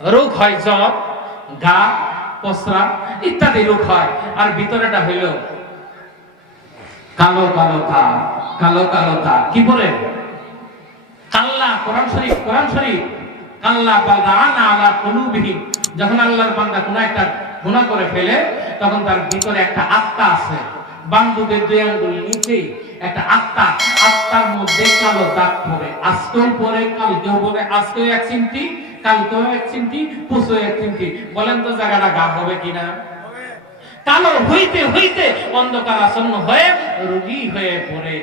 রোগ হয় জ্বর, গা, পসরা ইত্যাদি রোগ হয়। আর ভিতরেটা হইল কালো কালো তা, কালো কালো তা। কি বলে? কাল্লা, কোরআন শরীফ কোরআন শরীফ। কাল্লা বালদানা আলা কুলুবিহিম যখন আল্লাহর বান্দা কোনো একটা গুনাহ করে ফেলে, তখন তার ভিতরে একটা আত্মা আছে। বান্ধবের দুই আঙ্গুল নিচে একটা আত্মা। আত্মার মধ্যে কালো দাগ পড়ে। আজকেও পরে কালকেও পরে আজকেও এক চিমটি কালকেও এক চিমটি পুষো এক চিমটি। বলেন তো জায়গাটা গা হবে কিনা? কালো হইতে হইতে অন্ধকার আসন্ন হয়ে রোগী হয়ে পড়ে।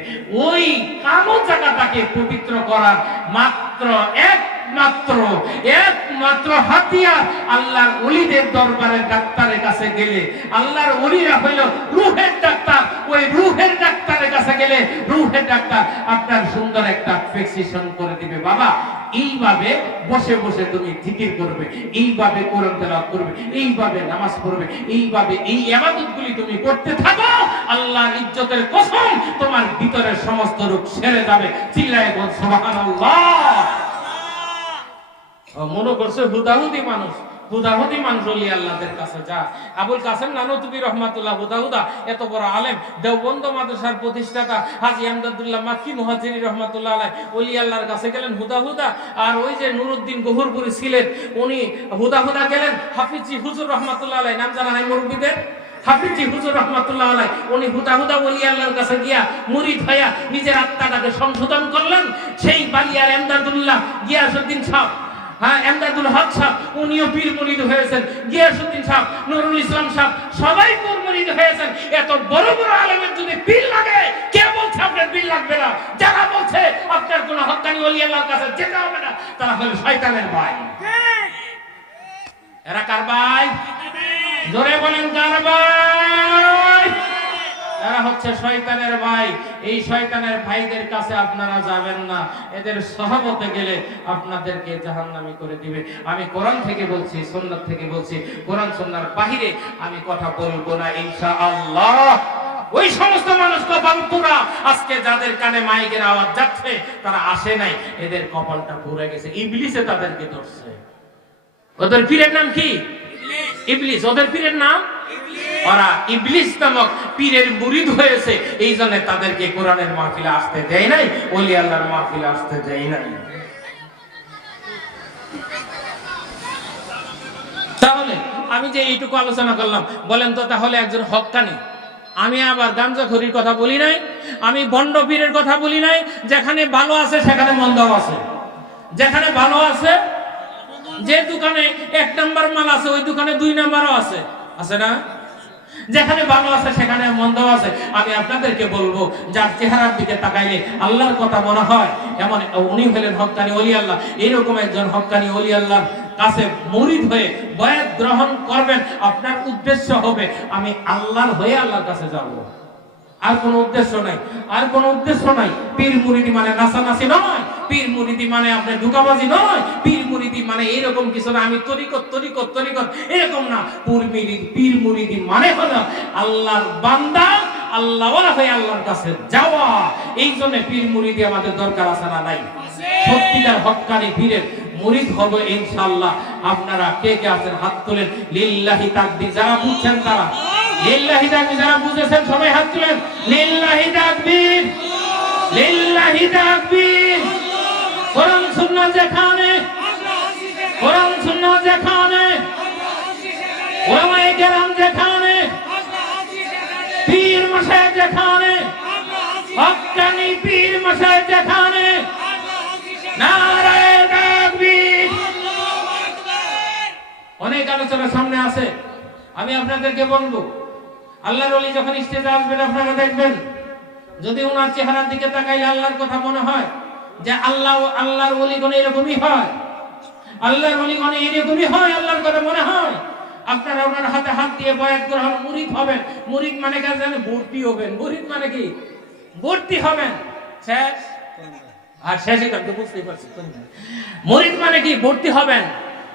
ওই কালো জায়গাটাকে পবিত্র করার মাত্র একমাত্র একমাত্র হাতিয়ার আল্লাহর অলিদের দরবারের ডাক্তারের কাছে গেলে। আল্লাহর অলিরা হইল রুহের ডাক্তার। ওই রুহের ডাক্তারের কাছে গেলে রুহের ডাক্তার আপনার সুন্দর প্রেসক্রিপশন করে দিবে। বাবা, এইভাবে বসে বসে তুমি জিকির করবে, এইভাবে কোরআন তেলাওয়াত করবে, এইভাবে নামাজ পড়বে, এইভাবে এই ইবাদতগুলি তুমি করতে থাকো, আল্লাহর ইজ্জতের কসম তোমার ভিতরের সমস্ত রোগ সেরে যাবে। চিল্লায় বল, সুবহানাল্লাহ। সুবহানাল্লাহ মনে করছে হুদাহুদি মানুষ। হুদাহুদি মানুষ অলি আল্লাহদের কাছে যা। আবুল কাসেম নানতুবি রহমাতুল্লাহ হুদাহুদা এত বড় আলেম, দেওবন্দ মাদ্রাসার প্রতিষ্ঠাতা হাজি আমদাদুল্লাহ মাক্কি রহমাতুল্লাহ আলাই অলি আল্লাহর কাছে গেলেন হুদাহুদা আর ওই যে নুরুদ্দিন গহুরপুরি ছিলেন, উনি হুদাহুদা গেলেন, হাফিজি হুজুর রহমাতুল্লাহ আলাই নাম জানা নাই মুরব্বীদের? হাফিজি হুজুর রহমাতুল্লাহ আলাই উনি হুদা হুদা বলি আল্লাহর কাছে গিয়া মুরিদ হইয়া নিজের আত্মাটাকে সংশোধন করলেন, সেই বালিয়ার এমদাদুল্লাহ গিয়াসউদ্দিন সাহেব হ্যাঁ এমদাদুল হক সাহেব উনিও পীর মুরিদ হয়েছেন গিয়াসউদ্দিন সাহেব নুরুল ইসলাম সাহেব সবাই পীর মুরিদ হয়েছেন। এত বড় বড় আলেমের যদি পীর লাগে কে বলছে আপনার পীর লাগবে না? যারা বলছে আপনার কোন হক্কানি ওলি আল্লাহর কাছে যেতে হবে না তারা হলো শয়তানের ভাই। এরা কার ভাই? জোরে বলেন কার ভাই? এরা হচ্ছে শয়তানের ভাই। এই শয়তানের ভাইদের কাছে আপনারা যাবেন না। এদের সহবতে গেলে আপনাদেরকে জাহান্নামি করে দিবে। আমি কোরআন থেকে বলছি, সুন্নাত থেকে বলছি, কোরআন সুন্নার বাহিরে আমি কথা বলব না ইনশাআল্লাহ। ওই সমস্ত মানুষ কপাল পুরা আজকে যাদের কানে মাইকের আওয়াজ যাচ্ছে, তারা আসে নাই। এদের কপালটা পুরে গেছে। ইবলিসে তাদেরকে ধরছে। ওদের পীরের নাম কি? ইবলিস। ওদের পীরের নাম? ওরা ইবলিস নামক পীরের মুরিদ হয়েছে। এই জন্য তাদেরকে কোরআনের মাহফিলে আসতে দেয় নাই, ওলি আল্লাহর মাহফিলে আসতে দেয় নাই। তাহলে আমি যে এইটুকু আলোচনা করলাম, বলেন তো তাহলে একজন হক্কানি। আমি আবার গাঞ্জাখড়ির কথা বলি নাই, আমি বন্ড পীরের কথা বলি নাই, যেখানে ভালো আছে সেখানে মন্দ আছে। যেখানে ভালো আছে, যে দোকানে এক নাম্বার মাল আছে, ওই দোকানে দুই নাম্বারও আছে। আছে না? যেখানে ভালো আছে, সেখানে মন্দ আছে। আমি আপনাদেরকে বলব, যার চেহারার দিকে তাকাইলে আল্লাহর কথা মনে হয়, এমন উনি হলেন হক্কানি অলি আল্লাহ। এইরকম একজন হক্কানি অলি আল্লাহর কাছে মরিদ হয়ে বয়াত গ্রহণ করবেন, আপনার উদ্দেশ্য হবে, আমি আল্লাহর হয়ে আল্লাহর কাছে যাব। আর কোন উদ্দেশ্য নাই। আর কোন উদ্দেশ্য নাই। পীর মুরিদি মানে নাচানাচি নয়। পীর মুরিদি মানে নয়। পীর মুরিদি মানে এরকম কিছু না, আমি তরিকত তরিকত তরিকত, এরকম না। পুর মুরিদি মানে আল্লাহর বান্দা আল্লাহ হয়ে আল্লাহর কাছে যাওয়া। এই জন্য পীর মুরিদি আমাদের দরকার আছে না নাই? সত্যিকার হক্কানি পীরের মুরিদ হবে আপনারা কে কে আছেন? হাত তোলেন। লিল্লাহি যারা বুঝছেন তারা। লিল্লাহি তাকবীর, যারা বুঝেছেন, সবাই হাত তুলেন। লিল্লাহি লিল্লাহি কোরআন সুন্নাহ যেখানে, কোরআন সুন্নাহ যেখানে, ওলামায়ে কেরাম যেখানে, পীর মশাই যেখানে হক্কানি পীর মশাই যেখানে, নারায়ে তাকবীর। অনেক আলোচনা সামনে আছে। আমি আপনাদেরকে বলব, আল্লাহর ওলি যখন স্টেজে আসবেন, আপনারা দেখবেন, যদি ওনার চেহারার দিকে তাকাইলে আল্লাহর কথা মনে হয় যে আল্লাহ, আল্লাহর কোন এরকমই হয়। আল্লাহর কোন এরকমই হয়, আল্লাহর কথা মনে হয়। আপনারা ওনার হাতে হাত দিয়ে বয়াত গ্রহণ মুরিদ হবেন। মুরিদ মানে জানেন? ভর্তি হবেন। মুরিদ মানে কি? ভর্তি হবেন। শেষ? আর বুঝতেই পারছি মুরিদ মানে কি? ভর্তি হবেন।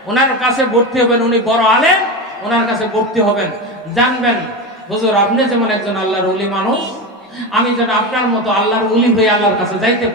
ওনার কাছে ভর্তি হবেন উনি বড় আলেম, ওনার কাছে ভর্তি হবেন। জানবেন, হুজুর, আপনি যেমন একজন আল্লাহর ওলি মানুষ, আমি যেন আপনার মতো আল্লাহর ওলি হয়ে আল্লাহর কাছে যাইতে